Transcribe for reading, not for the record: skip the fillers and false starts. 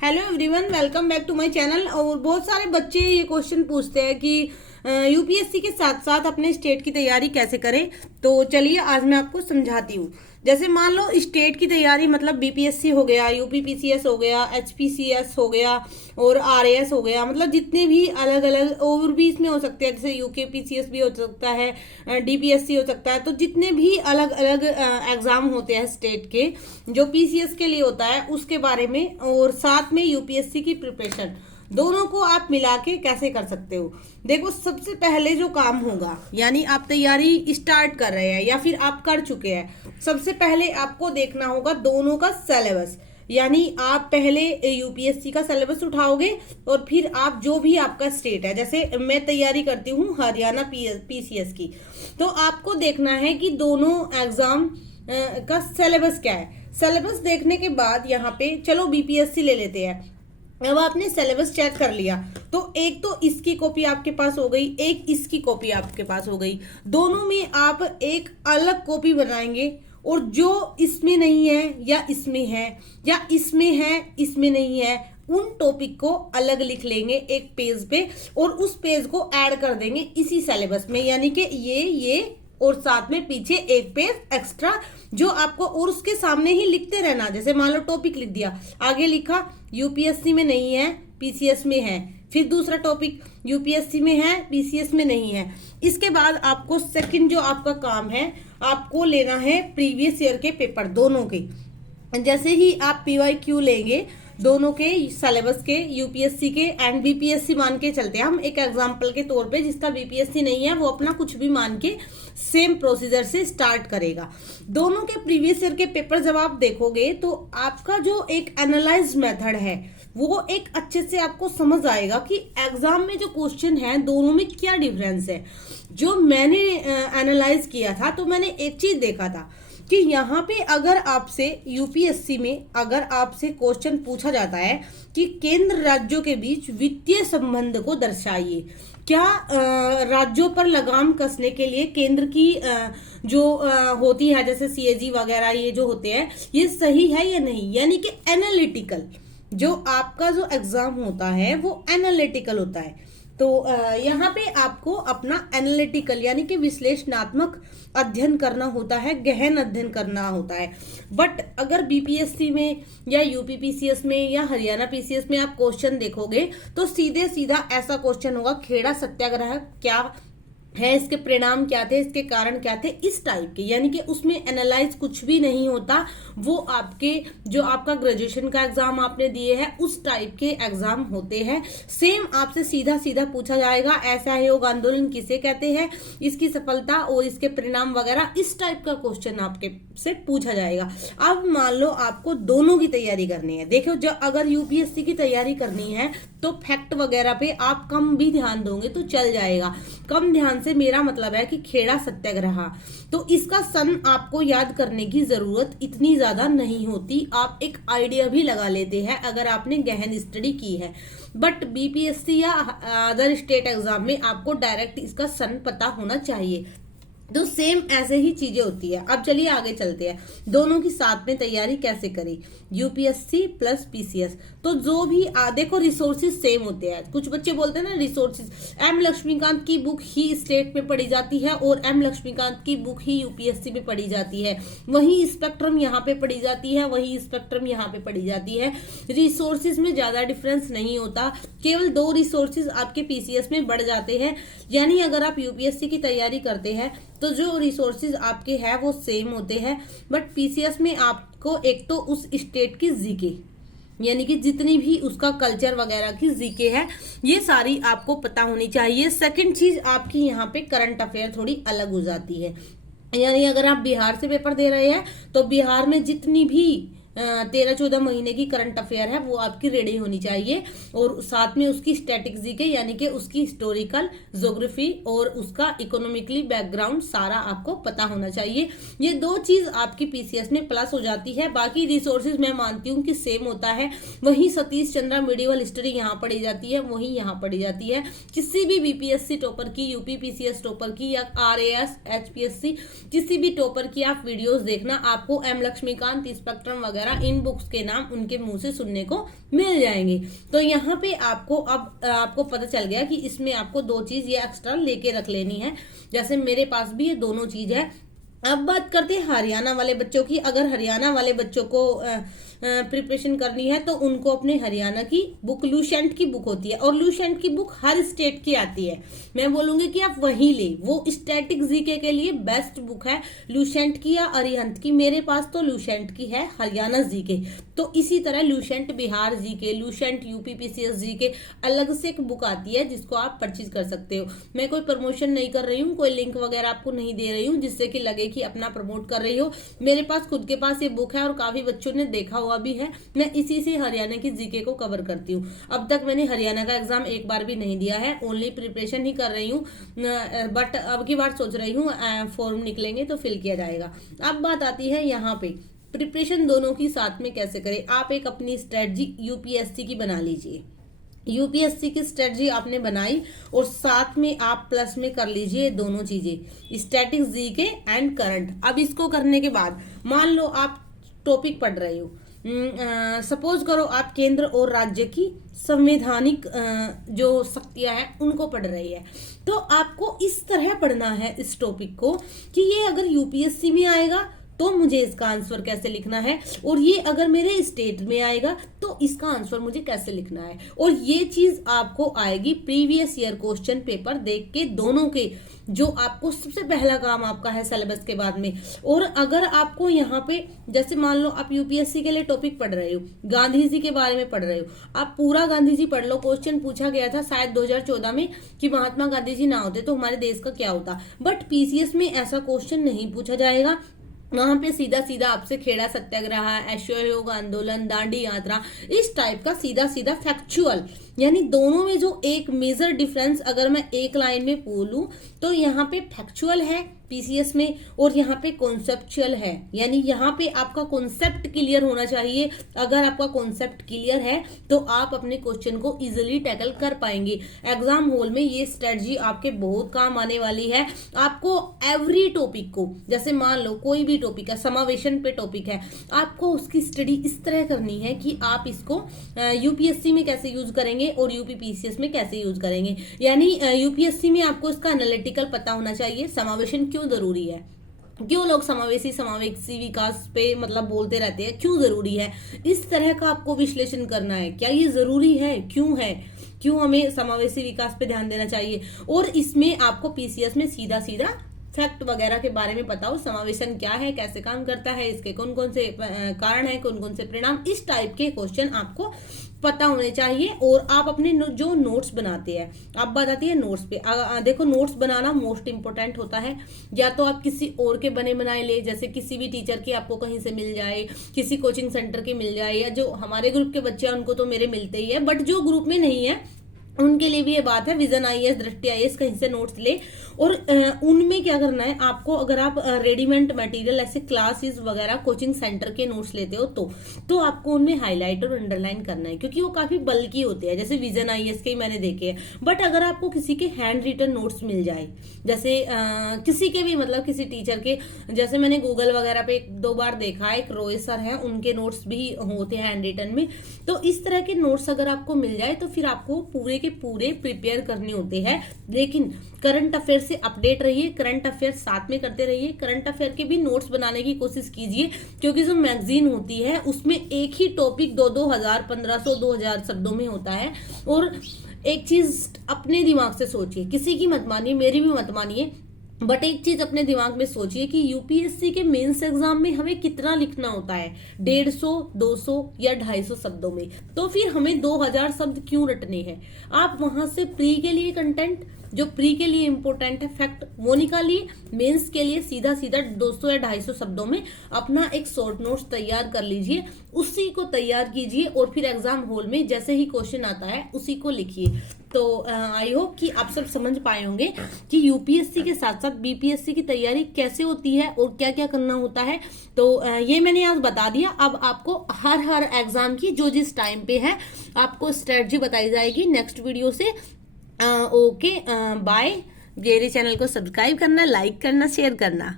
Hello everyone, welcome back to my channel. और बहुत सारे बच्चे ये क्वेश्चन पूछते हैं कि यूपीएससी के साथ साथ अपने स्टेट की तैयारी कैसे करें। तो चलिए आज मैं आपको समझाती हूँ। जैसे मान लो स्टेट की तैयारी मतलब बीपीएससी हो गया, यूपीपीसीएस हो गया, एचपीसीएस हो गया और आरएएस हो गया। मतलब जितने भी अलग अलग और भी इसमें हो सकते हैं, जैसे यूकेपीसीएस भी हो सकता है, डीपीएससी हो सकता है। तो जितने भी अलग अलग एग्जाम होते हैं स्टेट के, जो पीसीएस के लिए होता है उसके बारे में, और साथ में यूपीएससी की प्रिपरेशन, दोनों को आप मिला के कैसे कर सकते हो। देखो, सबसे पहले जो काम होगा, यानी आप तैयारी स्टार्ट कर रहे हैं या फिर आप कर चुके हैं, सबसे पहले आपको देखना होगा दोनों का सिलेबस। यानी आप पहले यूपीएससी का सिलेबस उठाओगे और फिर आप जो भी आपका स्टेट है, जैसे मैं तैयारी करती हूँ हरियाणा पीसीएस की, तो आपको देखना है कि दोनों एग्जाम का सिलेबस क्या है। सिलेबस देखने के बाद यहाँ पे चलो बीपीएससी ले लेते हैं। अब आपने सिलेबस चेक कर लिया तो एक तो इसकी कॉपी आपके पास हो गई, एक इसकी कॉपी आपके पास हो गई। दोनों में आप एक अलग कॉपी बनाएंगे और जो इसमें नहीं है या इसमें है या इसमें है इसमें नहीं है, उन टॉपिक को अलग लिख लेंगे एक पेज पे और उस पेज को ऐड कर देंगे इसी सिलेबस में। यानी कि ये और साथ में पीछे एक पेज एक्स्ट्रा जो आपको, और उसके सामने ही लिखते रहना। जैसे मान लो टॉपिक लिख दिया, आगे लिखा यूपीएससी में नहीं है, पीसीएस में है। फिर दूसरा टॉपिक यूपीएससी में है, पीसीएस में नहीं है। इसके बाद आपको सेकंड जो आपका काम है, आपको लेना है प्रीवियस ईयर के पेपर दोनों के। जैसे ही आप पीवाईक्यू लेंगे दोनों के सिलेबस के, यूपीएससी के एंड बीपीएससी मान के चलते हैं हम एक एग्जांपल के तौर पे। जिसका बीपीएससी नहीं है वो अपना कुछ भी मान के सेम प्रोसीजर से स्टार्ट करेगा। दोनों के प्रीवियस ईयर के पेपर जब आप देखोगे तो आपका जो एक एनालाइज मेथड है वो एक अच्छे से आपको समझ आएगा कि एग्जाम में जो क्वेश्चन है दोनों में क्या डिफरेंस है। जो मैंने एनालाइज किया था तो मैंने एक चीज देखा था कि यहाँ पे अगर आपसे यूपीएससी में अगर आपसे क्वेश्चन पूछा जाता है कि केंद्र राज्यों के बीच वित्तीय संबंध को दर्शाइए, क्या राज्यों पर लगाम कसने के लिए केंद्र की जो होती है, जैसे सीएजी वगैरह ये जो होते हैं, ये सही है या नहीं। यानी कि एनालिटिकल जो आपका जो एग्जाम होता है वो एनालिटिकल होता है। तो यहाँ पे आपको अपना एनालिटिकल यानी कि विश्लेषणात्मक अध्ययन करना होता है, गहन अध्ययन करना होता है। बट अगर बीपीएससी में या यूपीपीसीएस में या हरियाणा पीसीएस में आप क्वेश्चन देखोगे तो सीधे सीधा ऐसा क्वेश्चन होगा, खेड़ा सत्याग्रह क्या है, इसके परिणाम क्या थे, इसके कारण क्या थे, इस टाइप के। यानी कि उसमें एनालाइज कुछ भी नहीं होता। वो आपके जो आपका ग्रेजुएशन का एग्जाम आपने दिए हैं उस टाइप के एग्जाम होते हैं। सेम आपसे सीधा सीधा पूछा जाएगा, असहयोग आंदोलन किसे कहते हैं, इसकी सफलता और इसके परिणाम वगैरह, इस टाइप का क्वेश्चन आपके से पूछा जाएगा। अब मान लो आपको दोनों की तैयारी करनी है। देखो, जो अगर यूपीएससी की तैयारी करनी है तो फैक्ट वगैरह पे आप कम भी ध्यान दोगे तो चल जाएगा। कम ध्यान से मेरा मतलब है कि खेड़ा सत्याग्रह, तो इसका सन आपको याद करने की जरूरत इतनी ज्यादा नहीं होती। आप एक आइडिया भी लगा लेते हैं अगर आपने गहन स्टडी की है। बट बीपीएससी या अदर स्टेट एग्जाम में आपको डायरेक्ट इसका सन पता होना चाहिए। तो सेम ऐसे ही चीजें होती है। अब चलिए आगे चलते हैं, दोनों की साथ में तैयारी कैसे करें, यूपीएससी प्लस पीसीएस। तो जो भी देखो रिसोर्सेज सेम होते हैं। कुछ बच्चे बोलते हैं ना रिसोर्सेज, एम लक्ष्मीकांत की बुक ही स्टेट में पढ़ी जाती है और एम लक्ष्मीकांत की बुक ही यूपीएससी में पढ़ी जाती है, वही स्पेक्ट्रम यहाँ पे पढ़ी जाती है, वही स्पेक्ट्रम यहाँ पे पढ़ी जाती है। रिसोर्सेज में ज्यादा डिफरेंस नहीं होता, केवल 2 रिसोर्सेज आपके पीसीएस में बढ़ जाते हैं। यानी अगर आप यूपीएससी की तैयारी करते हैं तो जो रिसोर्सेज आपके हैं वो सेम होते हैं। बट पीसीएस में आपको एक तो उस स्टेट की जीके यानी कि जितनी भी उसका कल्चर वगैरह की जीके है ये सारी आपको पता होनी चाहिए। सेकंड चीज, आपकी यहाँ पे करंट अफेयर थोड़ी अलग हो जाती है। यानी अगर आप बिहार से पेपर दे रहे हैं तो बिहार में जितनी भी 13-14 महीने की करंट अफेयर है वो आपकी रेडी होनी चाहिए, और साथ में उसकी स्टैटिक जीके यानी कि उसकी हिस्टोरिकल, ज्योग्राफी और उसका इकोनॉमिकली बैकग्राउंड सारा आपको पता होना चाहिए। ये 2 चीज आपकी पीसीएस में प्लस हो जाती है। बाकी रिसोर्सेज मैं मानती हूँ कि सेम होता है। वही सतीश चंद्रा मिडिवल हिस्ट्री यहाँ पढ़ी जाती है, वही यहाँ पढ़ी जाती है। किसी भी बीपीएससी टॉपर की, यूपीपीसीएस टॉपर की या आरएएस एचपीएससी किसी भी टॉपर की आप वीडियोस देखना, आपको एम लक्ष्मीकांत, स्पेक्ट्रम वगैरह वगैरह इन बुक्स के नाम उनके मुंह से सुनने को मिल जाएंगे। तो यहाँ पे आपको अब आपको पता चल गया कि इसमें आपको 2 चीज ये एक्स्ट्रा लेके रख लेनी है। जैसे मेरे पास भी ये दोनों चीज है। अब बात करते हैं हरियाणा वाले बच्चों की। अगर हरियाणा वाले बच्चों को प्रिपरेशन करनी है तो उनको अपने हरियाणा की बुक, लूसेंट की बुक होती है, और लूसेंट की बुक हर स्टेट की आती है। मैं बोलूंगी कि आप वही ले, वो स्टैटिक जीके के लिए बेस्ट बुक है लूसेंट की या अरिहंत की। मेरे पास तो लूसेंट की है, हरियाणा जीके। तो इसी तरह Lucent Bihar GK, Lucent UP PCS GK, अलग से एक बुक आती है जिसको आप परचेज कर सकते हो। मैं कोई प्रमोशन नहीं कर रही हूँ, कोई लिंक वगैरह आपको नहीं दे रही हूँ जिससे कि लगे कि अपना प्रमोट कर रही हो। मेरे पास खुद के पास ये बुक है और काफी बच्चों ने देखा हुआ भी है। मैं इसी से हरियाणा की जीके को कवर करती हूँ। अब तक मैंने हरियाणा का एग्जाम एक बार भी नहीं दिया है, ओनली प्रिपरेशन ही कर रही हूँ। बट अब की बार सोच रही हूँ फॉर्म निकलेंगे तो फिल किया जाएगा। अब बात आती है यहाँ पे प्रिपरेशन दोनों की साथ में कैसे करें। आप एक अपनी स्ट्रेटजी यूपीएससी की बना लीजिए। यूपीएससी की स्ट्रेटजी आपने बनाई और साथ में आप प्लस में कर लीजिए दोनों चीजें, स्टैटिक जीके एंड करंट। अब इसको करने के बाद मान लो आप टॉपिक पढ़ रहे हो, सपोज करो आप केंद्र और राज्य की संवैधानिक जो शक्तियां हैं उनको पढ़ रही है, तो आपको इस तरह पढ़ना है इस टॉपिक को कि ये अगर यूपीएससी में आएगा तो मुझे इसका आंसर कैसे लिखना है, और ये अगर मेरे स्टेट में आएगा तो इसका आंसर मुझे कैसे लिखना है। और ये चीज आपको आएगी प्रीवियस ईयर क्वेश्चन पेपर देख के, दोनों के, जो आपको सबसे पहला काम आपका है सिलेबस के बाद में। और अगर आपको यहाँ पे जैसे मान लो आप यूपीएससी के लिए टॉपिक पढ़ रहे हो, गांधी जी के बारे में पढ़ रहे हो, आप पूरा गांधी जी पढ़ लो। क्वेश्चन पूछा गया था शायद 2014 में कि महात्मा गांधी जी ना होते तो हमारे देश का क्या होता, बट पीसीएस में ऐसा क्वेश्चन नहीं पूछा जाएगा। वहां पे सीधा सीधा आपसे खेड़ा सत्याग्रह, असहयोग आंदोलन, दांडी यात्रा, इस टाइप का सीधा सीधा फैक्चुअल, यानी दोनों में जो एक मेजर डिफरेंस अगर मैं एक लाइन में बोलूं तो यहाँ पे फैक्चुअल है पीसीएस में और यहाँ पे कॉन्सेप्चुअल है, यानी यहाँ पे आपका कॉन्सेप्ट क्लियर होना चाहिए। अगर आपका कॉन्सेप्ट क्लियर है तो आप अपने क्वेश्चन को इजीली टैकल कर पाएंगे। एग्जाम हॉल में ये स्ट्रेटजी आपके बहुत काम आने वाली है। आपको एवरी टॉपिक को, जैसे मान लो कोई भी टॉपिक है, समावेशन पे टॉपिक है, आपको उसकी स्टडी इस तरह करनी है कि आप इसको यूपीएससी में कैसे यूज करेंगे और यूपी पीसीएस में कैसे यूज करेंगे। यानी यूपीएससी में आपको इसका एनालिटिकल पता होना चाहिए, समावेशन क्यों जरूरी है, क्यों लोग समावेशी विकास पे मतलब बोलते रहते हैं, क्यों जरूरी है, इस तरह का आपको विश्लेषण करना है। क्या ये जरूरी है, क्यों हमें समावेशी विकास पे ध्यान देना चाहिए। और इसमें आपको पीसीएस में सीधा सीधा फैक्ट वगैरह के बारे में पता हो, समावेशन क्या है, कैसे काम करता है, इसके कौन कौन से कारण है, कौन कौन से परिणाम, इस टाइप के क्वेश्चन आपको पता होने चाहिए। और आप अपने जो नोट्स बनाते हैं, आप बात आती है नोट्स पे। देखो नोट्स बनाना मोस्ट इंपोर्टेंट होता है। या तो आप किसी और के बने बनाए ले, जैसे किसी भी टीचर के आपको कहीं से मिल जाए, किसी कोचिंग सेंटर के मिल जाए, या जो हमारे ग्रुप के बच्चे हैं उनको तो मेरे मिलते ही है, बट जो ग्रुप में नहीं है उनके लिए भी ये बात है, विजन आईएएस, दृष्टि आईएएस, कहीं से नोट्स ले। और उनमें क्या करना है आपको, अगर आप रेडीमेड मटेरियल ऐसे क्लासेस वगैरह कोचिंग सेंटर के नोट्स लेते हो तो आपको उनमें हाईलाइट और अंडरलाइन करना है, क्योंकि वो काफी बल्कि होते हैं। जैसे विजन आईएएस के ही मैंने देखे हैं। बट अगर आपको किसी के हैंड रिटन नोट्स मिल जाए, जैसे किसी के भी मतलब किसी टीचर के, जैसे मैंने गूगल वगैरह पे 1-2 बार देखा है, एक रोय सर है, उनके नोट्स भी होते हैं हैंड रिटन में। तो इस तरह के नोट्स अगर आपको मिल जाए तो फिर आपको पूरे के पूरे प्रिपेयर करने होते हैं। लेकिन करंट अफेयर से अपडेट रहिए, करंट अफेयर साथ में करते रहिए, करंट अफेयर के भी नोट्स बनाने की कोशिश कीजिए, क्योंकि जो मैगजीन होती है उसमें एक ही टॉपिक 2-2000, 1500, 2000 शब्दों में होता है। और एक चीज अपने दिमाग से सोचिए, किसी की मत मानिए, मेरी भी मत मानिए, बट एक चीज अपने दिमाग में सोचिए कि यूपीएससी के मेंस एग्जाम में हमें कितना लिखना होता है, 150, 200 या 250 शब्दों में। तो फिर हमें 2000 शब्द क्यों रटने हैं। आप वहां से प्री के लिए कंटेंट, जो प्री के लिए इंपॉर्टेंट है फैक्ट, वो निकालिए। मेंस के लिए सीधा सीधा 200 या 250 शब्दों में अपना एक शॉर्ट नोट्स तैयार कर लीजिए, उसी को तैयार कीजिए और फिर एग्जाम हॉल में जैसे ही क्वेश्चन आता है उसी को लिखिए। तो आई होप कि आप सब समझ पाए होंगे कि यूपीएससी के साथ साथ बीपीएससी की तैयारी कैसे होती है और क्या क्या करना होता है। तो ये मैंने आज बता दिया। अब आपको हर एग्जाम की जो जिस टाइम पे है आपको स्ट्रेटजी बताई जाएगी नेक्स्ट वीडियो से। Okay bye. मेरे चैनल को सब्सक्राइब करना, लाइक करना, शेयर करना।